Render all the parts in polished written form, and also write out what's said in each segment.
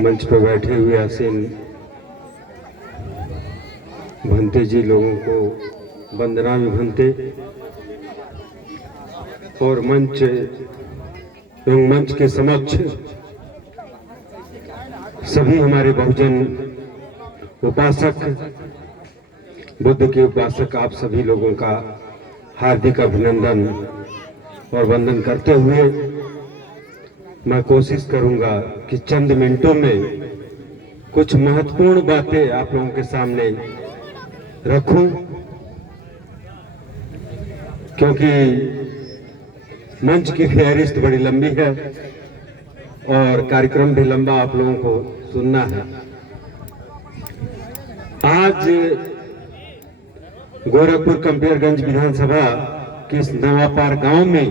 मंच पर बैठे हुए आसीन भंते जी लोगों को वंदना भी भंते और मंच एवं मंच के समक्ष सभी हमारे बहुजन उपासक बुद्ध के उपासक आप सभी लोगों का हार्दिक अभिनंदन और वंदन करते हुए मैं कोशिश करूंगा कि चंद मिनटों में कुछ महत्वपूर्ण बातें आप लोगों के सामने रखूं, क्योंकि मंच की फहरिस्त बड़ी लंबी है और कार्यक्रम भी लंबा आप लोगों को सुनना है। आज गोरखपुर कंपियरगंज विधानसभा के इस नवापार गांव में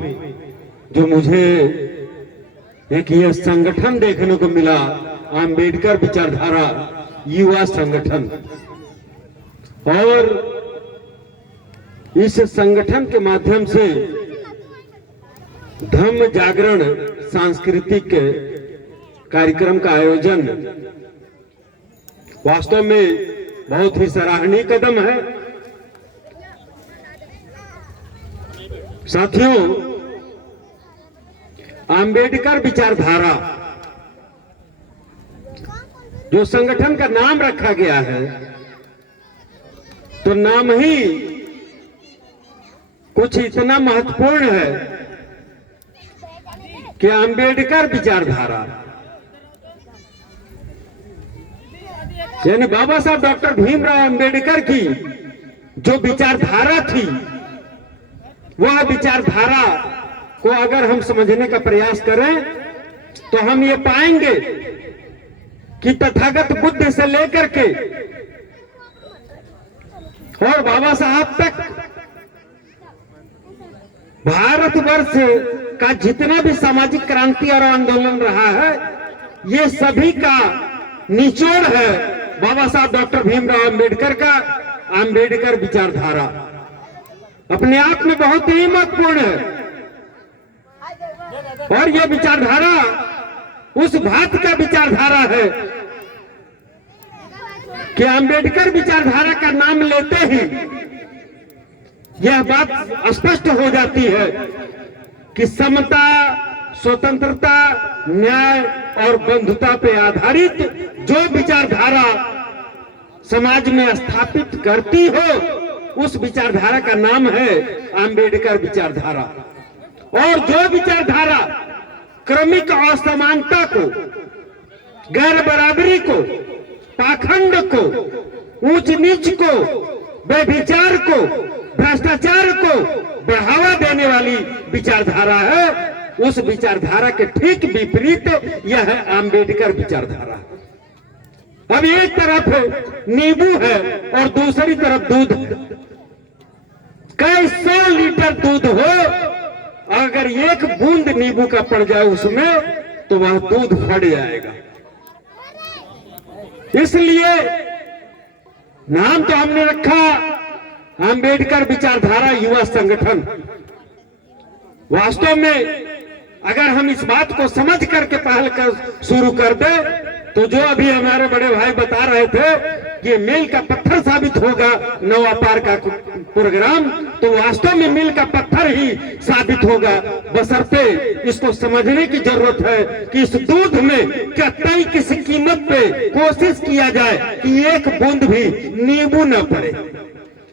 जो मुझे एक यह संगठन देखने को मिला, आम्बेडकर विचारधारा युवा संगठन, और इस संगठन के माध्यम से धम्म जागरण सांस्कृतिक कार्यक्रम का आयोजन वास्तव में बहुत ही सराहनीय कदम है। साथियों, आम्बेडकर विचारधारा जो संगठन का नाम रखा गया है, तो नाम ही कुछ इतना महत्वपूर्ण है कि आम्बेडकर विचारधारा यानी बाबा साहब डॉक्टर भीमराव आम्बेडकर की जो विचारधारा थी, वह विचारधारा को अगर हम समझने का प्रयास करें तो हम ये पाएंगे कि तथागत बुद्ध से लेकर के और बाबा साहब तक भारतवर्ष का जितना भी सामाजिक क्रांति और आंदोलन रहा है, ये सभी का निचोड़ है बाबा साहब डॉक्टर भीमराव आम्बेडकर का आम्बेडकर विचारधारा। अपने आप में बहुत ही महत्वपूर्ण है और यह विचारधारा उस बात का विचारधारा है कि आम्बेडकर विचारधारा का नाम लेते ही यह बात स्पष्ट हो जाती है कि समता, स्वतंत्रता, न्याय और बंधुता पे आधारित जो विचारधारा समाज में स्थापित करती हो, उस विचारधारा का नाम है आम्बेडकर विचारधारा। और जो विचारधारा क्रमिक असमानता को, गैर बराबरी को, पाखंड को, ऊंच नीच को, व्यभिचार को, भ्रष्टाचार को बढ़ावा देने वाली विचारधारा है, उस विचारधारा के ठीक विपरीत यह है आम्बेडकर विचारधारा। अब एक तरफ नींबू है और दूसरी तरफ दूध है। कई 100 लीटर दूध हो, अगर एक बूंद नींबू का पड़ जाए उसमें तो वह दूध फट जाएगा। इसलिए नाम तो हमने रखा आम्बेडकर विचारधारा युवा संगठन। वास्तव में अगर हम इस बात को समझ करके पहल कर शुरू कर दे, तो जो अभी हमारे बड़े भाई बता रहे थे कि मील का पत्थर साबित होगा नवापार का प्रोग्राम, तो वास्तव में मील का पत्थर ही साबित होगा, बशर्ते इसको समझने की जरूरत है कि इस दूध में कतई किसी कीमत पे कोशिश किया जाए कि एक बूंद भी नींबू न पड़े,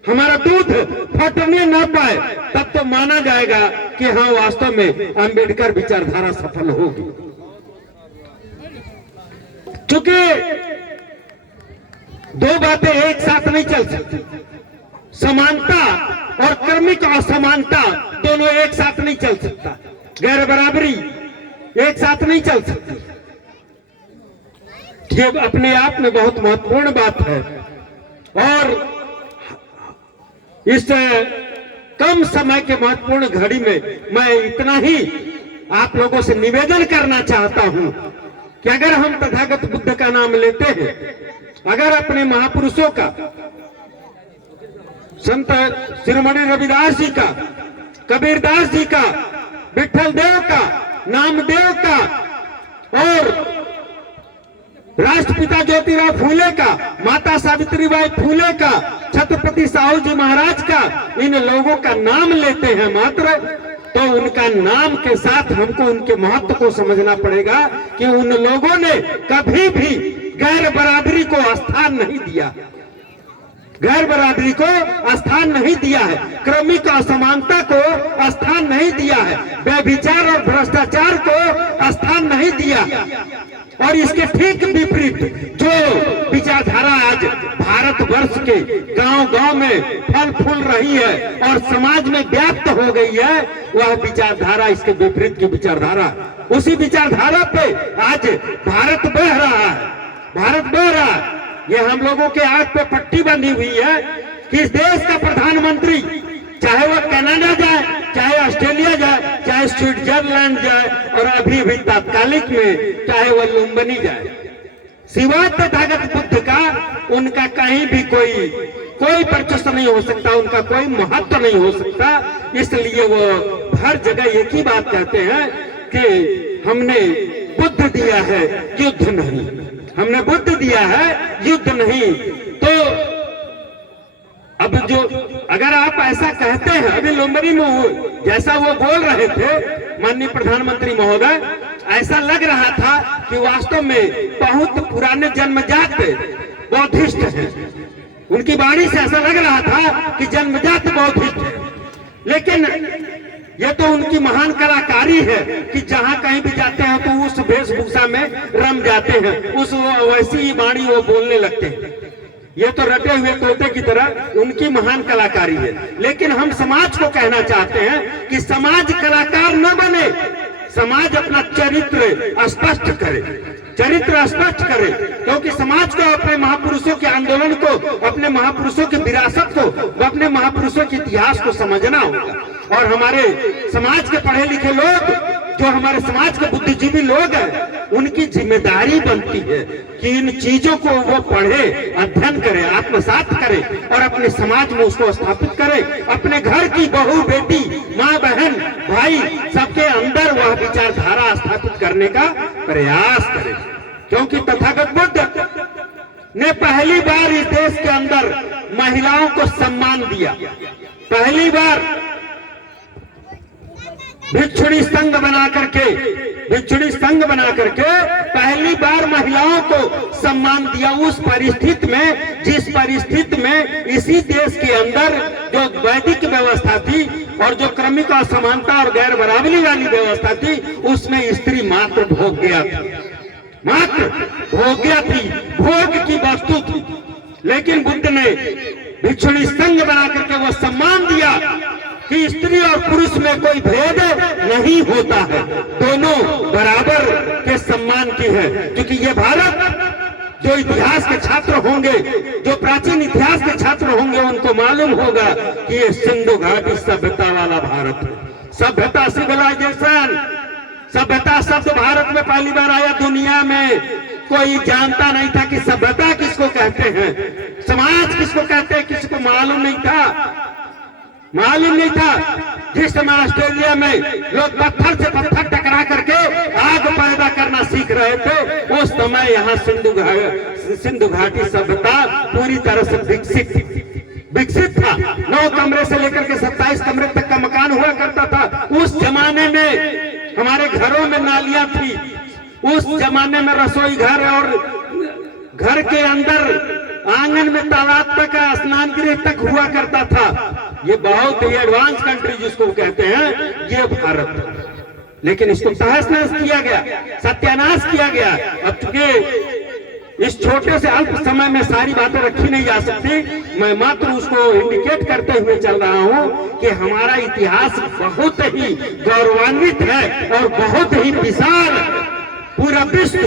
हमारा दूध फटने न पाए, तब तो माना जाएगा कि हाँ वास्तव में आम्बेडकर विचारधारा सफल होगी। चूंकि दो बातें एक साथ नहीं चल सकती, समानता और क्रमिक असमानता दोनों एक साथ नहीं चल सकता, गैर बराबरी एक साथ नहीं चल सकती। ये अपने आप में बहुत महत्वपूर्ण बात है और इस कम समय के महत्वपूर्ण घड़ी में मैं इतना ही आप लोगों से निवेदन करना चाहता हूं कि अगर हम तथागत बुद्ध का नाम लेते हैं, अगर अपने महापुरुषों का, संत शिरोमणि रविदास जी का, कबीरदास जी का, विठल देव का, नामदेव का और राष्ट्रपिता ज्योतिराव फूले का, माता सावित्रीबाई फूले का, छत्रपति साहू जी महाराज का, इन लोगों का नाम लेते हैं मात्र, तो उनका नाम के साथ हमको उनके महत्व को समझना पड़ेगा कि उन लोगों ने कभी भी गैर बरादरी को स्थान नहीं दिया, गैर बरादरी को स्थान नहीं दिया है, क्रमिक असमानता को स्थान नहीं दिया है, व्यभिचार और भ्रष्टाचार को स्थान नहीं दिया। और इसके ठीक विपरीत जो विचारधारा आज भारतवर्ष के गांव-गांव में फल फूल रही है और समाज में व्याप्त हो गई है, वह विचारधारा इसके विपरीत की विचारधारा, उसी विचारधारा पे आज भारत बह रहा है, भारत बह रहा है। ये हम लोगों के आंख पे पट्टी बंधी हुई है कि इस देश का प्रधानमंत्री चाहे वह कनाडा जाए, चाहे ऑस्ट्रेलिया जाए, चाहे स्विट्जरलैंड जाए, और अभी भी तात्कालिक में चाहे वह लुम्बिनी जाए, सिवाय तथागत बुद्ध का उनका कहीं भी कोई वर्चस्व नहीं हो सकता, उनका कोई महत्व नहीं हो सकता। इसलिए वो हर जगह एक ही बात कहते हैं कि हमने बुद्ध दिया है, युद्ध नहीं, हमने बुद्ध दिया है, युद्ध नहीं। तो अब जो अगर आप ऐसा कहते हैं, अभी लुम्बिनी में जैसा वो बोल रहे थे माननीय प्रधानमंत्री महोदय, ऐसा लग रहा था कि वास्तव में बहुत पुराने जन्मजात बौद्धिस्ट हैं, उनकी वाणी से ऐसा लग रहा था कि जन्मजात बौद्धिस्ट है। लेकिन ये तो उनकी महान कलाकारी है कि जहां कहीं भी जाते हैं तो उस वेशभूषा में रम जाते हैं, उस वैसी ही वाणी वो बोलने लगते हैं। ये तो रटे हुए तोते की तरह उनकी महान कलाकारी है। लेकिन हम समाज को कहना चाहते हैं कि समाज कलाकार न बने, समाज अपना चरित्र स्पष्ट करे, चरित्र स्पष्ट करे, क्योंकि समाज को अपने महापुरुषों के आंदोलन को, अपने महापुरुषों की विरासत को, अपने महापुरुषों के इतिहास को समझना होगा। और हमारे समाज के पढ़े लिखे लोग, जो हमारे समाज के बुद्धिजीवी लोग हैं, उनकी जिम्मेदारी बनती है कि इन चीजों को वो पढ़े, अध्ययन करे, आत्मसात करे और अपने समाज में उसको स्थापित करे, अपने घर की बहू बेटी, माँ बहन भाई सबके अंदर वह विचारधारा स्थापित करने का प्रयास करे। क्योंकि तथागत बुद्ध ने पहली बार इस देश के अंदर महिलाओं को सम्मान दिया, पहली बार भिक्षुणी संघ बना करके पहली बार महिलाओं को सम्मान दिया। उस परिस्थिति में, जिस परिस्थिति में इसी देश के अंदर जो वैदिक व्यवस्था थी और जो क्रमिक असमानता और गैर बराबरी वाली व्यवस्था थी, उसमें स्त्री मात्र भोग्या थी, मात्र भोग्या थी, भोग की वस्तु थी। लेकिन बुद्ध ने भिक्षुणी संघ बना करके वो सम्मान दिया कि स्त्री और पुरुष में कोई भेद नहीं होता है, दोनों बराबर के सम्मान की है। क्योंकि ये भारत, जो इतिहास के छात्र होंगे, जो प्राचीन इतिहास के छात्र होंगे, उनको मालूम होगा कि ये सिंधु घाटी सभ्यता वाला भारत है। सभ्यता, सिविलाइजेशन, सभ्यता शब्द भारत में पहली बार आया दुनिया में। कोई जानता नहीं था कि सभ्यता किसको कहते हैं, समाज किसको कहते हैं, किसी को मालूम नहीं था, मालूम नहीं था। जिस समय ऑस्ट्रेलिया में लोग पत्थर से पत्थर टकरा करके आग पैदा करना सीख रहे थे, उस समय यहाँ सिंधु घाटी सभ्यता पूरी तरह से विकसित था। 9 कमरे से लेकर के 27 कमरे तक का मकान हुआ करता था। उस जमाने में हमारे घरों में नालियां थी, उस जमाने में रसोई घर और घर के अंदर आंगन में तालाब तक, स्नान गृह तक हुआ करता था। ये बहुत ही एडवांस कंट्री जिसको कहते हैं, ये भारत। लेकिन इसको तहस नहस किया गया, सत्यानाश किया गया। अब चूंकि इस छोटे से अल्प समय में सारी बातें रखी नहीं जा सकती, मैं मात्र उसको इंडिकेट करते हुए चल रहा हूं कि हमारा इतिहास बहुत ही गौरवान्वित है और बहुत ही विशाल, पूरा विश्व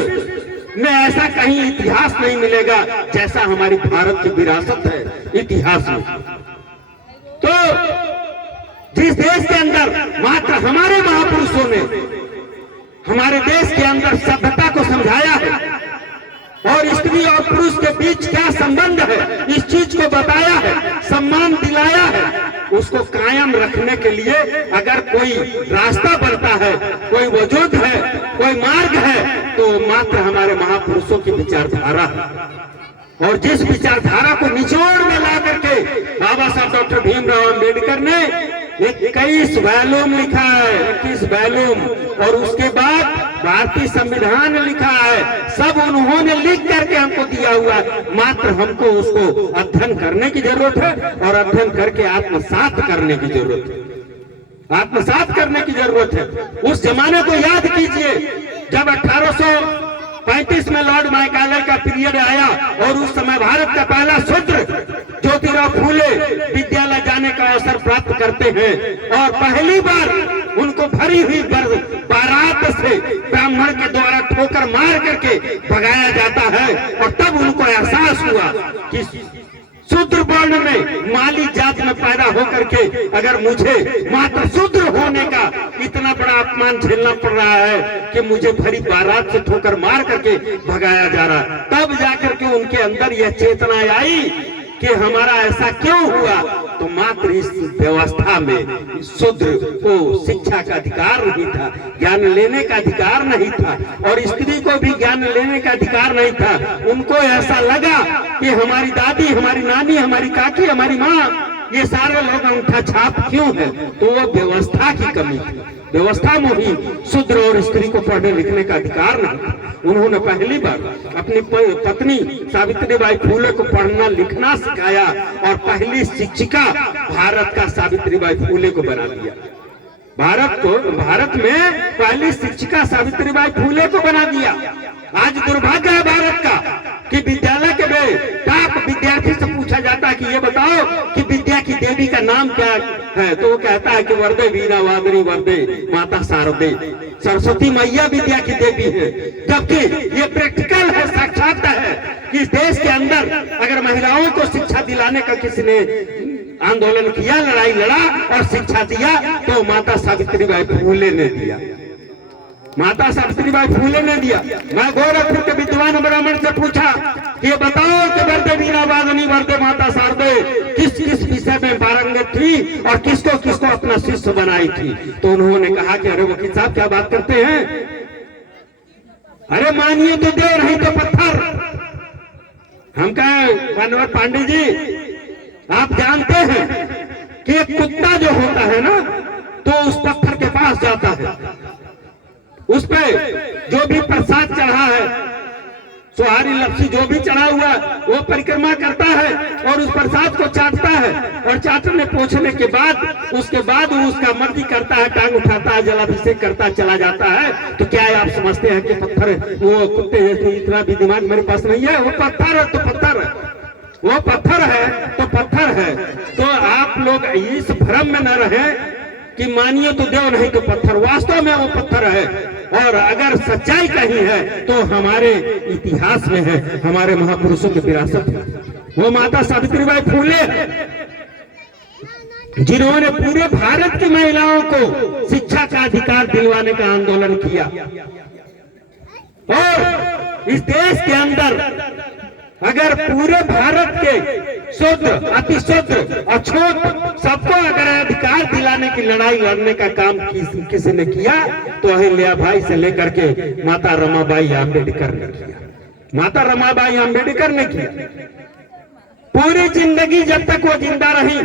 में ऐसा कहीं इतिहास नहीं मिलेगा जैसा हमारी भारत की विरासत है इतिहास में। तो जिस देश के अंदर मात्र हमारे महापुरुषों ने हमारे देश के अंदर सभ्यता को समझाया है और स्त्री और पुरुष के बीच क्या संबंध है, इस चीज को बताया है, सम्मान दिलाया है, उसको कायम रखने के लिए अगर कोई रास्ता बनता है, कोई वजूद है, कोई मार्ग है, तो मात्र हमारे महापुरुषों की विचारधारा है। और जिस विचारधारा को निचोड़ में ला करके बाबा साहब डॉक्टर भीमराव अम्बेडकर ने 21 वॉल्यूम लिखा है, 21 वॉल्यूम, और उसके बाद भारतीय संविधान लिखा है, सब उन्होंने लिख करके हमको दिया हुआ है। मात्र हमको उसको अध्ययन करने की जरूरत है और अध्ययन करके आत्मसात करने की जरूरत है, आत्मसात करने की जरूरत है। उस जमाने को याद कीजिए जब 1835 में लॉर्ड मैकाले का पीरियड आया और उस समय भारत का पहला शूद्र ज्योतिराव फूले विद्यालय जाने का अवसर प्राप्त करते हैं और पहली बार उनको भरी हुई बारात से ब्राह्मण के द्वारा ठोकर मार करके भगाया जाता है। और तब उनको एहसास हुआ कि शूद्र वर्ण में, माली जात में पैदा होकर के अगर मुझे मात्र शूद्र होने का इतना बड़ा अपमान झेलना पड़ रहा है कि मुझे भरी बारात से ठोकर मार करके भगाया जा रहा है, तब जाकर के उनके अंदर यह चेतना आई कि हमारा ऐसा क्यों हुआ। तो मात्र इस व्यवस्था में शूद्र को शिक्षा का अधिकार नहीं था, ज्ञान लेने का अधिकार नहीं था, और स्त्री को भी ज्ञान लेने का अधिकार नहीं था। उनको ऐसा लगा कि हमारी दादी, हमारी नानी, हमारी काकी, हमारी माँ, ये सारे लोग अंगूठा छाप क्यों है। तो वो व्यवस्था की कमी थी, व्यवस्था में ही शूद्र और स्त्री को पढ़ने लिखने का अधिकार नहीं था। उन्होंने पहली बार अपनी पत्नी सावित्रीबाई फूले को पढ़ना लिखना सिखाया और पहली शिक्षिका भारत का सावित्रीबाई फूले को बना दिया। भारत में पहली शिक्षिका सावित्रीबाई फूले को बना दिया। आज दुर्भाग्य है भारत का कि विद्यालय के टॉप विद्यार्थी से पूछा जाता है कि ये बताओ कि विद्या की देवी का नाम क्या है, तो वो कहता है कि वरदे वीणा वादनी वरदे माता शारदे, सरस्वती मैया विद्या की देवी है। जबकि ये प्रैक्टिकल है, साक्षात है कि इस देश के अंदर अगर महिलाओं को शिक्षा दिलाने का किसी ने आंदोलन किया, लड़ाई लड़ा और शिक्षा दिया, तो माता सावित्रीबाई फूले ने दिया, माता सावित्रीबाई फूले ने दिया। मैं गोरखपुर के विद्वान ब्राह्मण से पूछा कि ये बताओ कि वरदे वीणा वादनी वरदे माता शारदे किस किस विषय में पारंगत थी और किसको किसको अपना शिष्य बनाई थी। तो उन्होंने कहा कि अरे वकील साहब क्या बात करते हैं, अरे मानिए तो देव नहीं तो पत्थर। हम कहे मनोहर पांडे जी, आप जानते हैं कि एक कुत्ता जो होता है ना, तो उस पत्थर के पास जाता है, उस पे जो भी प्रसाद चढ़ा है, सुहारी लपसी जो भी चढ़ा हुआ वो परिक्रमा करता है और उस प्रसाद को चाटता है, और चाटने पोछने के बाद उसके बाद वो उसका मर्जी करता है, टांग उठाता है, जलाभिषेक करता चला जाता है। तो क्या आप समझते हैं कि पत्थर वो कुत्ते जैसे इतना भी दिमाग मेरे पास नहीं है, वो पत्थर है तो पत्थर है, वो पत्थर है तो पत्थर है। तो आप लोग इस भ्रम में न रहे कि मानिए तो देव नहीं तो पत्थर, वास्तव में वो पत्थर है। और अगर सच्चाई कहीं है तो हमारे इतिहास में है, हमारे महापुरुषों की विरासत है। वो माता सावित्रीबाई फूले जिन्होंने पूरे भारत की महिलाओं को शिक्षा का अधिकार दिलवाने का आंदोलन किया, और इस देश के अंदर अगर पूरे भारत के शूद्र, अति शूद्र, अछूत सबको अगर अधिकार दिलाने की लड़ाई लड़ने का काम किसी ने किया तो अहिल्याबाई से लेकर के माता रमाबाई आम्बेडकर ने किया, माता रमाबाई आम्बेडकर ने किया। पूरी जिंदगी जब तक वो जिंदा रही,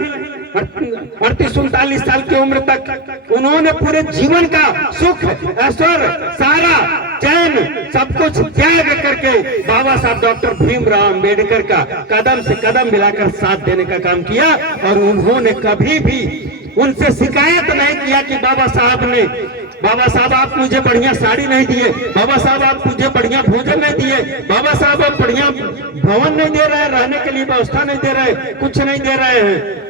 38-39 साल की उम्र तक, उन्होंने पूरे जीवन का सुख, ऐश्वर्य, सारा चैन, सब कुछ त्याग करके बाबा साहब डॉक्टर भीमराव अम्बेडकर का कदम से कदम मिलाकर साथ देने का काम किया। और उन्होंने कभी भी उनसे शिकायत नहीं किया कि बाबा साहब आप मुझे बढ़िया साड़ी नहीं दिए, बाबा साहब आप मुझे बढ़िया भोजन नहीं दिए, बाबा साहब आप बढ़िया भवन नहीं दे रहे, रहने के लिए व्यवस्था नहीं दे रहे, कुछ नहीं दे रहे हैं।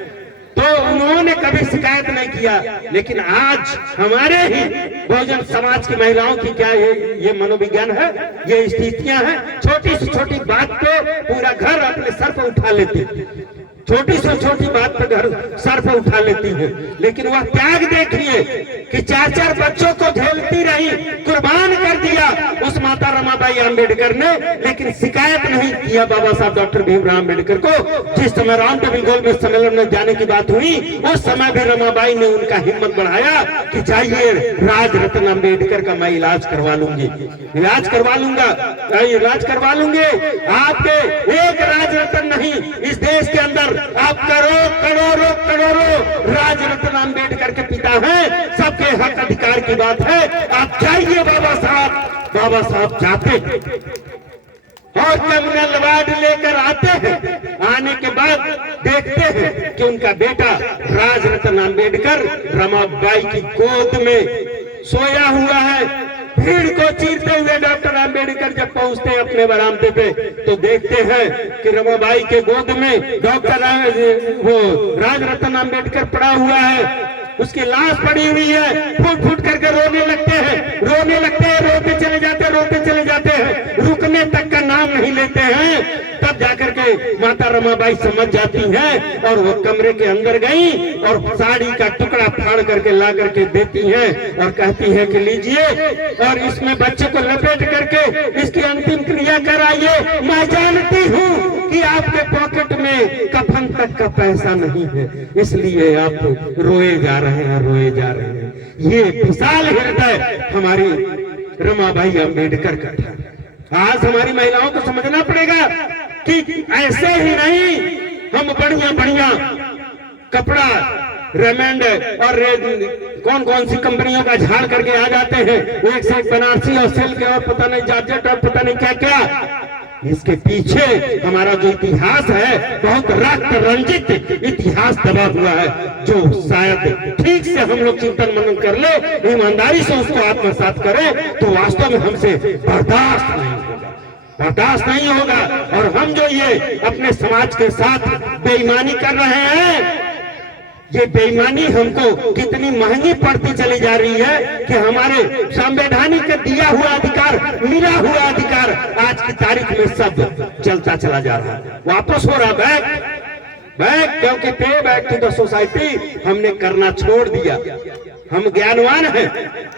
तो उन्होंने कभी शिकायत नहीं किया। लेकिन आज हमारे ही बहुजन समाज की महिलाओं की क्या ये मनोविज्ञान है, ये स्थितियां हैं। छोटी से छोटी बात पे पूरा घर अपने सर पर उठा लेती, छोटी से छोटी बात पे घर सर पर उठा लेती है। लेकिन वह त्याग देखिए कि 4-4 बच्चों को झेलती रही, कुर्बान कर दिया उस माता रमाबाई आम्बेडकर ने, लेकिन शिकायत नहीं किया बाबा साहब डॉक्टर भीमराव आम्बेडकर को। जिस समय राउंड टेबल गोल में सम्मेलन में जाने की बात हुई, उस समय भी रमाबाई ने उनका हिम्मत बढ़ाया कि जाइए राज रत्न आम्बेडकर का मैं इलाज करवा लूंगी, इलाज करवा लूंगा, इलाज करवा लूंगे। आपके एक राज रत्न नहीं, इस देश के अंदर आप करोड़ों करोड़ों राज रत्न आम्बेडकर के पिता हैं। सबके हक अधिकार की बात है। आप जाइए बाबा साहब जाते और कम्युनल वार्ड लेकर आते हैं। आने के बाद देखते हैं कि उनका बेटा राज रत्न आम्बेडकर रमाबाई की गोद में सोया हुआ है। भीड़ को चीरते हुए डॉक्टर आम्बेडकर जब पहुंचते हैं अपने बरामदे पे, तो देखते हैं कि रमाबाई के गोद में डॉक्टर वो राज रत्न आम्बेडकर पड़ा हुआ है। उसकी लाश पड़ी हुई है। फूट फूट करके रोने लगते हैं, रोते चले जाते हैं, रुकने तक का नाम नहीं लेते हैं। तब जाकर के माता रमाबाई समझ जाती हैं और वो कमरे के अंदर गई और साड़ी का टुकड़ा फाड़ करके ला करके देती हैं और कहती है कि लीजिए और इसमें बच्चे को लपेट करके इसकी अंतिम क्रिया कराइए। मैं जानती हूँ कि आपके पॉकेट में कफन तक का पैसा नहीं है, इसलिए आप रोए जा रहे हैं। ये विशाल हृदय हमारी रमाबाई आम्बेडकर का था। आज हमारी महिलाओं को समझना पड़ेगा कि ऐसे ही नहीं हम बढ़िया कपड़ा रेमंड और कौन सी कंपनियों का झाड़ करके आ जाते हैं, एक से एक बनारसी और सिल्क और पता नहीं जारजेट और पता नहीं क्या क्या। इसके पीछे हमारा जो इतिहास है बहुत रक्त रंजित इतिहास दबा हुआ है, जो शायद ठीक से हम लोग चिंतन मनन कर ले, ईमानदारी से उसको आत्मसात करें तो वास्तव में हमसे बर्दाश्त नहीं होगा। और हम जो ये अपने समाज के साथ बेईमानी कर रहे हैं, ये बेईमानी हमको कितनी महंगी पड़ती चली जा रही है कि हमारे संवैधानिक दिया हुआ अधिकार, मिला हुआ अधिकार आज की तारीख में सब चलता चला जा रहा है, वापस हो रहा बैक, क्योंकि पे बैक टू द सोसाइटी हमने करना छोड़ दिया। हम ज्ञानवान हैं,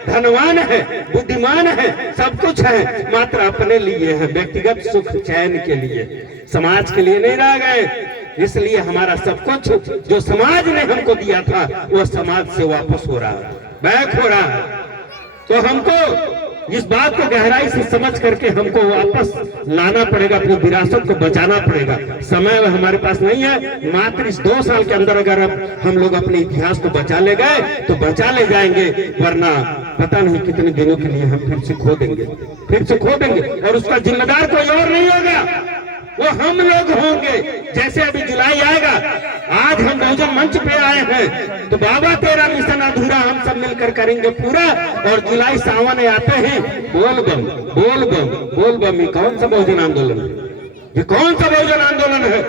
धनवान हैं, बुद्धिमान हैं, सब कुछ है, मात्र अपने लिए है, व्यक्तिगत सुख चैन के लिए, समाज के लिए नहीं रह गए। इसलिए हमारा सब कुछ जो समाज ने हमको दिया था वो समाज से वापस हो रहा है, बैक हो रहा है। तो हमको इस बात को गहराई से समझ करके हमको वापस लाना पड़ेगा, अपनी विरासत को बचाना पड़ेगा। समय हमारे पास नहीं है, मात्र इस 2 साल के अंदर अगर हम लोग अपने इतिहास को बचा ले गए तो बचा ले जाएंगे, वरना पता नहीं कितने दिनों के लिए हम फिर से खो देंगे और उसका जिम्मेदार कोई और नहीं होगा, वो हम लोग होंगे। जैसे अभी जुलाई आएगा, आज हम बहुजन मंच पे आए हैं तो बाबा तेरा मिशन अधूरा हम सब मिलकर करेंगे पूरा। और जुलाई सावन आते हैं, बोल बम, ये कौन सा बहुजन आंदोलन है, ये कौन सा बहुजन आंदोलन है।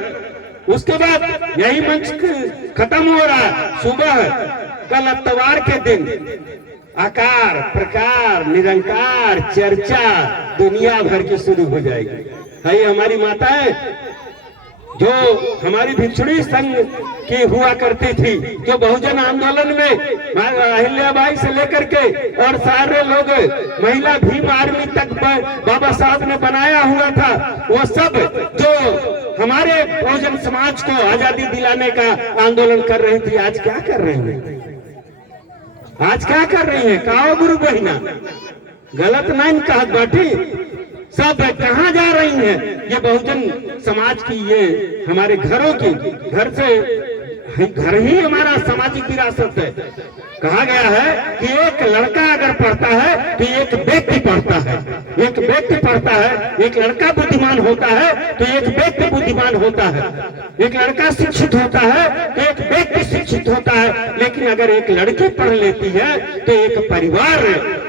उसके बाद यही मंच खत्म हो रहा है, सुबह कल अतवार के दिन आकार प्रकार निरंकार चर्चा दुनिया भर की शुरू हो जाएगी। है हमारी माताएं जो हमारी भिक्षुणी संघ की हुआ करती थी, जो बहुजन आंदोलन में अहिल्याबाई से लेकर के और सारे लोग महिला भीम आर्मी तक बाबा साहब ने बनाया हुआ था, वो सब जो हमारे बहुजन समाज को आजादी दिलाने का आंदोलन कर रही थी, आज क्या कर रही है? काओ गुरु बहिना गलत नहीं कहत बाटी, सब कहाँ जा रही हैं? ये बहुजन समाज की, ये हमारे घरों की, घर ही हमारा सामाजिक विरासत है। कहा गया है कि एक लड़का अगर पढ़ता है तो एक व्यक्ति पढ़ता है, एक लड़का बुद्धिमान होता है तो एक व्यक्ति बुद्धिमान होता है, एक लड़का शिक्षित होता है तो एक व्यक्ति शिक्षित होता है। लेकिन अगर एक लड़की पढ़ लेती है तो एक परिवार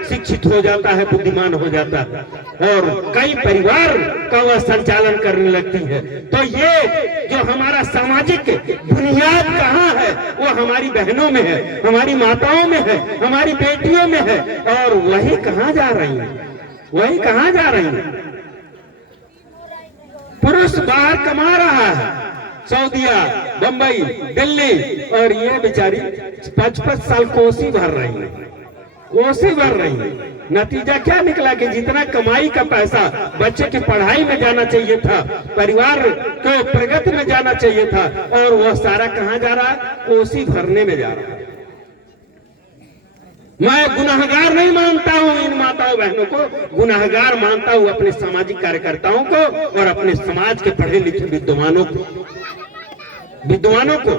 शिक्षित हो जाता है, बुद्धिमान हो जाता है और कई परिवार का वह संचालन करने लगती है। तो ये जो हमारा सामाजिक बुनियाद कहाँ है, वो हमारी बहनों में है, हमारी माताओं में है, हमारी बेटियों में है। और वही कहाँ जा रही है? पुरुष बाहर कमा रहा है, सऊदिया, बंबई, दिल्ली, और ये बेचारी 5-5 साल कोसी भर रही है। कोसी बढ़ रही है। नतीजा क्या निकला कि जितना कमाई का पैसा बच्चे की पढ़ाई में जाना चाहिए था, परिवार को प्रगति में जाना चाहिए था, और वह सारा कहां जा रहा है? कोसी भरने में जा रहा है। मैं गुनाहगार नहीं मानता हूं इन माताओं बहनों को, गुनाहगार मानता हूं अपने सामाजिक कार्यकर्ताओं को और अपने समाज के पढ़े लिखे विद्वानों को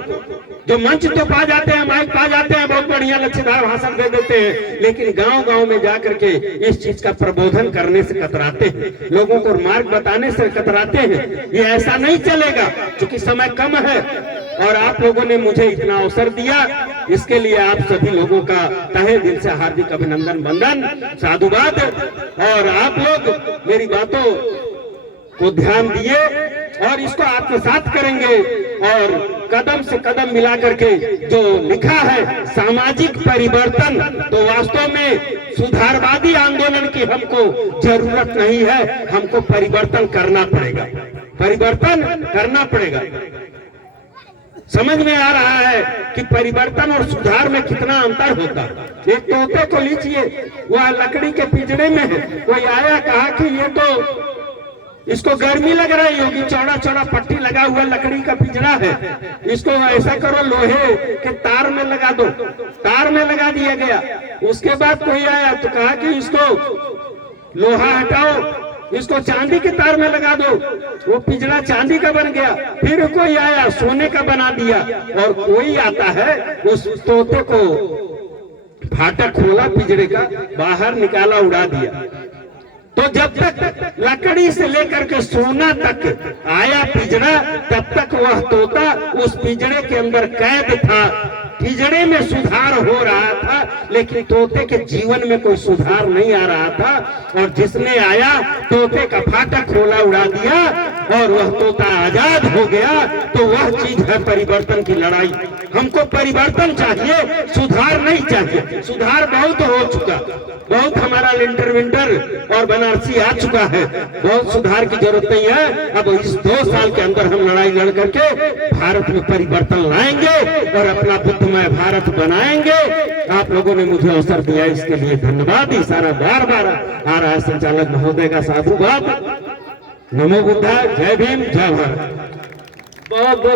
जो मंच तो पा जाते हैं, माइक पा जाते हैं, बहुत बढ़िया लच्छेदार भाषण दे देते हैं, लेकिन गांव गांव में जाकर के इस चीज का प्रबोधन करने से कतराते हैं, लोगों को मार्ग बताने से कतराते हैं। ये ऐसा नहीं चलेगा, क्योंकि समय कम है और आप लोगों ने मुझे इतना अवसर दिया, इसके लिए आप सभी लोगों का तहे दिल से हार्दिक अभिनंदन, वंदन, साधुवाद। और आप लोग मेरी बातों को ध्यान दिए और इसको आत्मसात करेंगे और कदम से कदम मिला करके जो लिखा है सामाजिक परिवर्तन, तो वास्तव में सुधारवादी आंदोलन की हमको जरूरत नहीं है, हमको परिवर्तन करना पड़ेगा, परिवर्तन करना पड़ेगा। समझ में आ रहा है कि परिवर्तन और सुधार में कितना अंतर होता है। एक तोते को लीजिए, वह लकड़ी के पिंजरे में है, कोई आया कहा कि ये तो इसको गर्मी लग रही होगी, चौड़ा चौड़ा पट्टी लगा हुआ लकड़ी का पिंजरा है, इसको ऐसा करो लोहे के तार में लगा दो, तार में लगा दिया गया। उसके बाद कोई आया तो कहा कि इसको लोहा हटाओ, इसको चांदी के तार में लगा दो, वो पिंजरा चांदी का बन गया। फिर कोई आया सोने का बना दिया, और कोई आता है उस तोते को फाटक खोला पिंजरे का, बाहर निकाला, उड़ा दिया। तो जब तक लकड़ी से लेकर के सोना तक आया पिंजरा, तब तक वह तोता उस पिंजरे के अंदर कैद था, पिंजरे में सुधार हो रहा था, लेकिन तोते के जीवन में कोई सुधार नहीं आ रहा था। और जिसने आया तोते का फाटक खोला, उड़ा दिया और वह तोता आजाद हो गया। तो वह चीज है परिवर्तन की लड़ाई। हमको परिवर्तन चाहिए, सुधार नहीं चाहिए। सुधार बहुत हो चुका, बहुत हमारा लिंटर विंटर और बनारसी आ चुका है, बहुत सुधार की जरूरत नहीं है। अब इस 2 साल के अंदर हम लड़ाई लड़ करके भारत में परिवर्तन लाएंगे और अपना बुद्धमय भारत बनाएंगे। आप लोगों ने मुझे अवसर दिया, इसके लिए धन्यवाद। इशारा बार बार आ रहा है संचालक महोदय का, साधुवाद। नमो बुद्धाय, जय भीम, जय भारत। बहुत बहुत